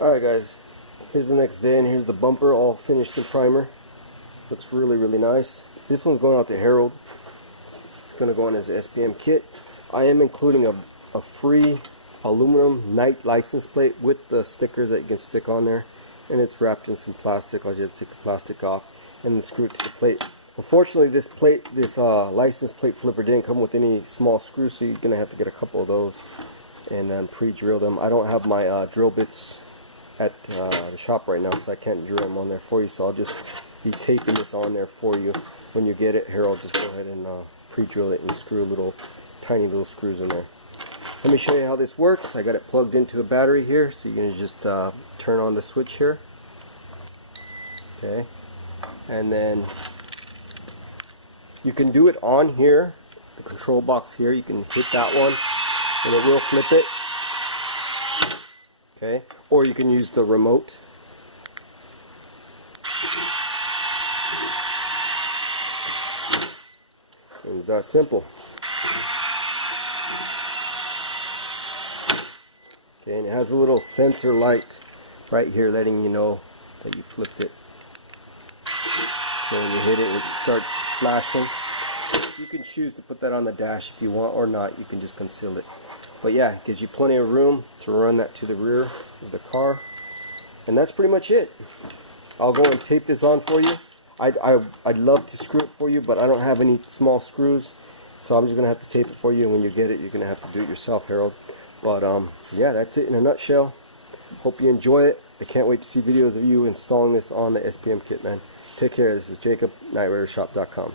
Alright guys, here's the next day and here's the bumper all finished in primer. Looks really nice. This one's going out to Harold. It's going to go on his SPM kit. I am including a free aluminum night license plate with the stickers that you can stick on there, and it's wrapped in some plastic. I'll just take the plastic off and then screw it to the plate. Unfortunately, this license plate flipper didn't come with any small screws, so you're going to have to get a couple of those and then pre-drill them. I don't have my drill bits at the shop right now, so I can't drill them on there for you, so I'll just be taping this on there for you. When you get it, Harold, just go ahead and pre-drill it and screw tiny little screws in there. Let me show you how this works. I got it plugged into a battery here, so you can just turn on the switch here. Okay, and then you can do it on here, the control box here. You can hit that one and it will flip it. Okay, or you can use the remote. It's that simple. Okay, and it has a little sensor light right here letting you know that you flipped it. So when you hit it, it starts flashing. You can choose to put that on the dash if you want, or not. You can just conceal it. But yeah, it gives you plenty of room to run that to the rear of the car. And that's pretty much it. I'll go and tape this on for you. I'd love to screw it for you, but I don't have any small screws. So I'm just going to have to tape it for you, and when you get it, you're going to have to do it yourself, Harold. But yeah, that's it in a nutshell. Hope you enjoy it. I can't wait to see videos of you installing this on the SPM kit, man. Take care. This is Jacob, NightRiderShop.com.